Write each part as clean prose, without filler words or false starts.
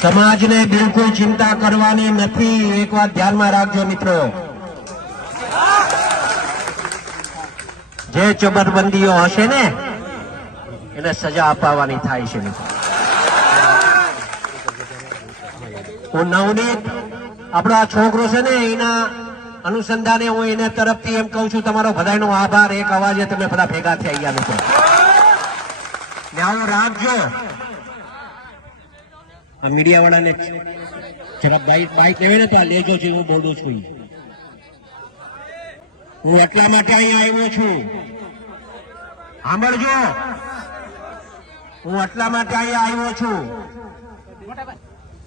સમાજને બિલકુલ ચિંતા કરવાની નથી. એક વાત ધ્યાનમાં રાખજો મિત્રો, જે ચબરબંધીઓ હશે ને એને સજા અપાવવાની થાય છે મિત્રો. હું નવનીત આપણો આ છોકરો છે ને એના અનુસંધાને હું એને તરફથી એમ કહું છું, તમારો બધાનો આભાર. એક અવાજે તમે બધા ભેગા થઈ ગયા મિત્રો. ને આવું રાખજો. મીડિયા વાળાને જરા બાઈક લેવે ને તો આ લેજો છે, હું બોલું છું. હું એટલા માટે અહીંયા આવ્યો છું, સાંભળજો. હું એટલા માટે અહીંયા આવ્યો છું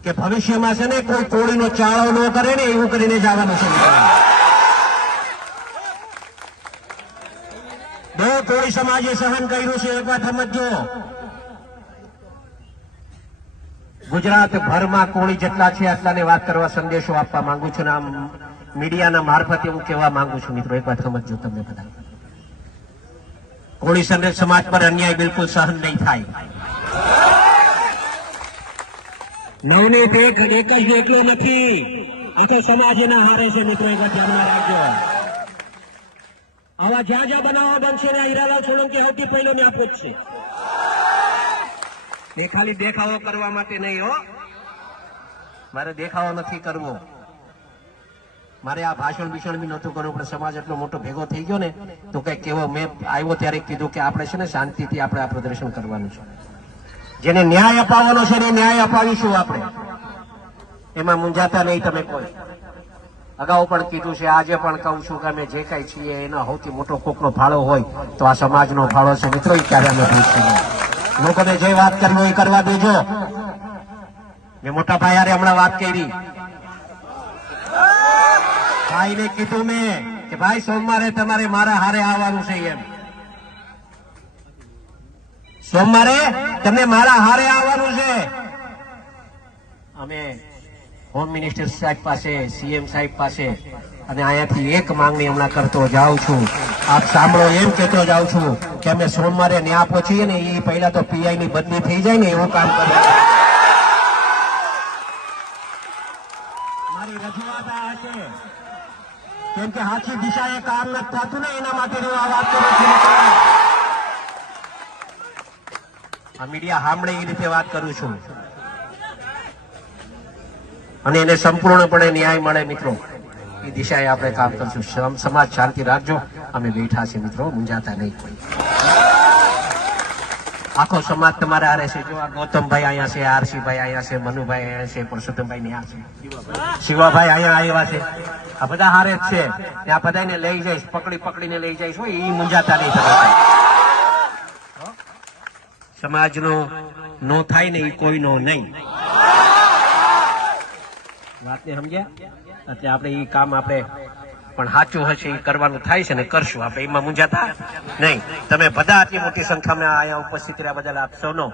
કે ભવિષ્યમાં છે ને કોઈ કોળીનો ચાળો ન કરે ને એવું કરીને જવાનું છે. બે કોળી સમાજે સહન કર્યું છે, એક વાત સમજો. ગુજરાત ભરમાં કોળી જેટલા છે એટલાને વાત કરવા સંદેશો આપવા માંગુ છું ને આમ મીડિયાના મારફતે હું કહેવા માંગુ છું મિત્રો, એક વાત સમજો તમે બધા. કોળી સમાજ પર અન્યાય બિલકુલ સહન નહીં થાય. નવનીત એક જ એકલો નથી, આખો સમાજ એના હારે છે મિત્રો, એક વાત ધ્યાનમાં રાખજો. આવા જ્યાં જ્યાં બનાવવા બનશે ને હીરાલાલ સોલંકી સૌથી પહેલો ને આપે જ છે. એ ખાલી દેખાવો કરવા માટે નહીં હો, મારે દેખાવો નથી કરવો, મારે આ ભાષણ બી નહોતું કરવું, પણ સમાજ એટલો મોટો ભેગો થઈ ગયો ને તો કઈક કેવો. મેં આવ્યો ત્યારે કીધું કે આપણે છે ને શાંતિથી આપણે આ પ્રદર્શન કરવાનું છે. જેને ન્યાય અપાવવાનો છે ને ન્યાય અપાવીશું આપણે, એમાં મૂંઝાતા નહીં તમે કોઈ. અગાઉ પણ કીધું છે, આજે પણ કહું છું કે અમે જે કઈ છીએ એનો સૌથી મોટો કોકનો ફાળો હોય તો આ સમાજનો ફાળો છે મિત્રો. એ ક્યારે અમે ભૂલશું. લોકોને જે વાત કરવી એ કરવા દેજો. મેં મોટા ભાઈ હારે હમણાં વાત કરી, ભાઈને કીધું મેં કે ભાઈ સોમવારે તમારે મારા હારે આવવાનું છે. એમ સોમવારે તમને મારા હારે આવવાનું છે. અમે હોમ મિનિસ્ટર સાહેબ પાસે, સીએમ સાહેબ પાસે અને અહીંયાથી એક માંગણી હમણાં કરતો જાઉં છું. આપ સાંભળો, એમ કહેતો જાઉં છું કે અમે સોમવારે ન્યા પહોંચીએ ને એ પહેલા તો પીઆઈ ની બદલી થઈ જાય ને એવું કામ કરીએ. મારી રજૂઆત આ હશે, કેમ કે સાચી દિશાએ કામ નથી થતું ને એના માટે હું આ વાત કરું છું. આ મીડિયા સાંભળે એ રીતે વાત કરું છું અને એને સંપૂર્ણપણે ન્યાય મળે મિત્રો, એ દિશાએ આપણે કામ કરશું. સમાજ શાંતિ રાખજો, અમે બેઠા છે મિત્રો, મૂંઝાતા નહીં કોઈ. આખો સમાજ તમારે હારે છે. જો આ ગૌતમભાઈ અહીંયા છે, આરસીભાઈ અહીંયા છે, મનુભાઈ અહીંયા છે, પરસોત્તમભાઈ ત્યાં છે, શિવાભાઈ અહીંયા આવ્યા છે. આ બધા હારે જ છે. ત્યાં બધાને લઈ જઈશ, પકડીને લઈ જઈશ. હોય એ મૂંઝાતા નહીં તમે. સમાજનો નો થાય ને એ કોઈનો નહીં. વાતને સમજ્યા? એટલે આપણે એ કામ આપણે પણ સાચું હશે એ કરવાનું થાય છે ને કરશું આપણે, એમાં મૂંઝાતા નહીં. તમે બધા આટલી મોટી સંખ્યામાં અહીંયા ઉપસ્થિત રહ્યા બદલ આપ સૌનો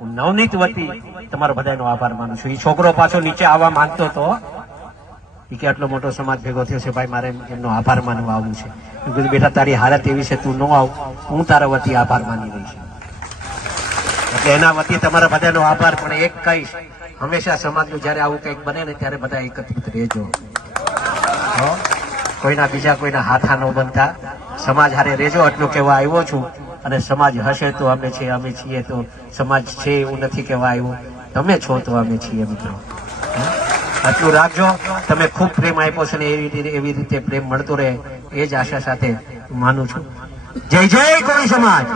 હું નવનીત વતી તમારો બધાનો આભાર માનું છું. એ છોકરો પાછો નીચે આવવા માંગતો હતો કે આટલો મોટો સમાજ ભેગો થયો છે, ભાઈ મારે એમનો આભાર માનવા આવવું છે. બેટા તારી હાલત એવી છે, તું ન આવ, હું તારા વતી આભાર માની રહીશ. એટલે એના વતી તમારા બધાનો આભાર. પણ એક કહીશ, હંમેશા સમાજનું જયારે આવું કંઈક બને ને ત્યારે બધા એકત્રિત રહેજો. કોઈના બીજા કોઈના હાથા ન બનતા, સમાજ હારે રહેજો. એટલું કહેવા આવ્યો છું. અને સમાજ હશે તો અમે છીએ, અમે છીએ તો સમાજ છે એવું નથી કહેવા આવ્યું. તમે છો તો અમે છીએ મિત્રો. આટલું રાખજો. તમે ખૂબ પ્રેમ આપ્યો છે ને એવી રીતે પ્રેમ મળતો રહે એ જ આશા સાથે માનું છું. જય જય કોળી સમાજ.